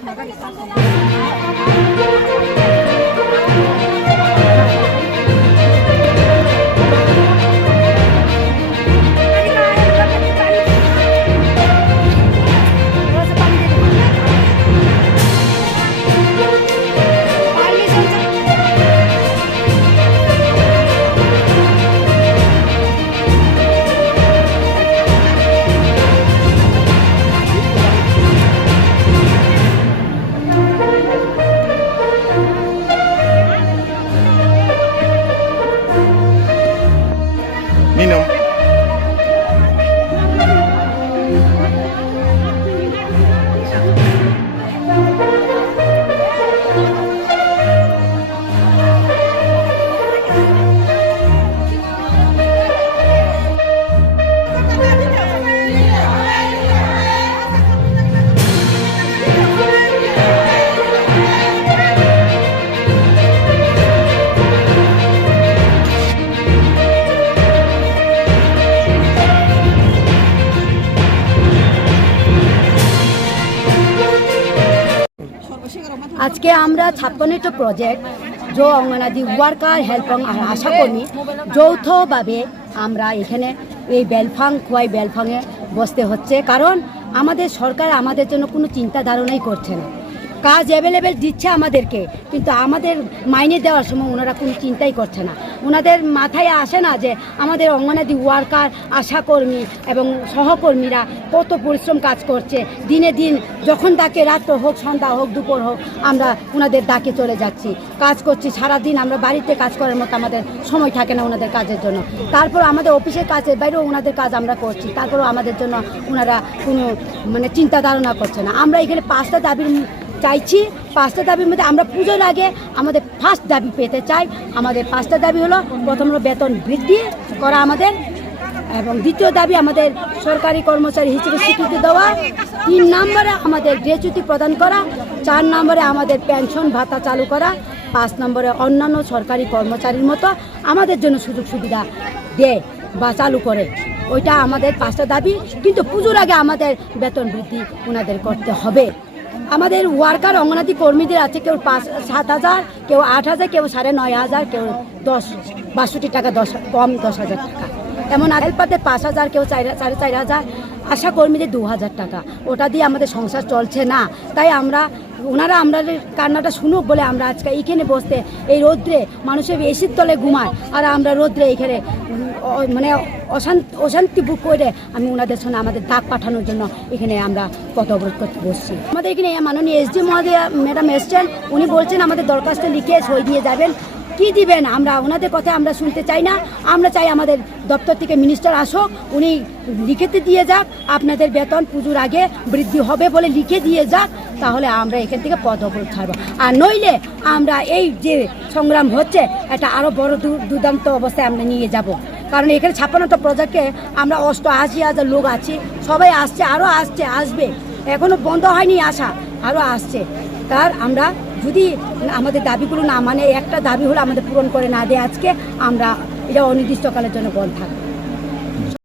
आज के আমরা 56টা প্রজেক্ট जो अंगनवाड़ी ওয়ার্কার হেল্পার আর আশা কর্মী যৌথভাবে আমরা এখানে এই বেলফাং খোয়াই বেলফাঙে বসতে হচ্ছে, কারণ আমাদের সরকার আমাদের জন্য কোনো চিন্তা ধারণাই করছে না। কাজ অ্যাভেলেবেল দিচ্ছে আমাদেরকে, কিন্তু আমাদের মাইনে দেওয়ার সময় ওনারা কোনো চিন্তাই করছে না। ওনাদের মাথায় আসে না যে আমাদের অঙ্গনাদি ওয়ার্কার আশাকর্মী এবং সহকর্মীরা কত পরিশ্রম কাজ করছে। দিনে দিন যখন ডাকে, রাত্র হোক, সন্ধ্যা হোক, দুপুর হোক, আমরা ওনাদের ডাকে চলে যাচ্ছি, কাজ করছি সারাদিন। আমরা বাড়িতে কাজ করার মতো আমাদের সময় থাকে না ওনাদের কাজের জন্য। তারপর আমাদের অফিসের কাজের বাইরেও ওনাদের কাজ আমরা করছি, তারপরেও আমাদের জন্য ওনারা কোনো চিন্তা ধারণা করছে না। আমরা এখানে 5টা দাবির চাইছি। 5টা দাবির মধ্যে আমরা পুজোর আগে আমাদের ফার্স্ট দাবি পেতে চাই। আমাদের 5টা দাবি হলো, প্রথম হলো বেতন বৃদ্ধি করা আমাদের, এবং দ্বিতীয় দাবি আমাদের সরকারি কর্মচারী হিসেবে স্বীকৃতি দেওয়া, 3 নম্বরে আমাদের গ্র্যাচুইটি প্রদান করা, 4 নম্বরে আমাদের পেনশন ভাতা চালু করা, 5 নম্বরে অন্যান্য সরকারি কর্মচারীর মতো আমাদের জন্য সুযোগ সুবিধা দেয় বা চালু করে। ওইটা আমাদের 5টা দাবি, কিন্তু পুজোর আগে আমাদের বেতন বৃদ্ধি ওনাদের করতে হবে। আমাদের ওয়ার্কার অঙ্গনাদি কর্মীদের আছে কেউ 7,000, কেউ 8,000, কেউ 9,500, কেউ 62 টাকা, কম 10,000 টাকা। এমন হেল্পারদের 5,000, কেউ 4,500, আশা কর্মীদের 2,000 টাকা। ওটা দিয়ে আমাদের সংসার চলছে না। তাই ওনারা আমাদের কান্নাটা শুনুক বলে আমরা আজকে এইখানে বসতে, এই রৌদ্রে মানুষের এসির তলে ঘুমায়, আর আমরা রৌদ্রে এখানে অশান্তি বুক করে আমি ওনাদের সঙ্গে আমাদের ডাক পাঠানোর জন্য এখানে আমরা পথ অবরোধ করতে বসছি। আমাদের এখানে মাননীয় এসডি মহোদয়া ম্যাডাম এসছেন, উনি বলছেন আমাদের দরখাস্ত লিখে সই দিয়ে যাবেন। কি দিবেন? আমরা ওনাদের কথা আমরা শুনতে চাই না। আমরা চাই আমাদের দপ্তর থেকে মিনিস্টার আসুক, উনি লিখেতে দিয়ে যাক আপনাদের বেতন পুজোর আগে বৃদ্ধি হবে বলে লিখে দিয়ে যাক, তাহলে আমরা এখান থেকে পথ অবরোধ ছাড়বো। আর নইলে আমরা এই যে সংগ্রাম হচ্ছে এটা আরও বড় দুর্দান্ত অবস্থায় আমরা নিয়ে যাব। কারণ এখানে 56টা প্রজেক্টে আমরা 88,000 লোক আছি, সবাই আসছে, আরও আসবে, এখনও বন্ধ হয়নি আসা, আরও আসছে। তার আমরা যদি আমাদের দাবিগুলো না মানে, একটা দাবি হলো আমাদের পূরণ করে না দেয় আজকে, আমরা এটা অনির্দিষ্টকালের জন্য বন্ধ থাকবো।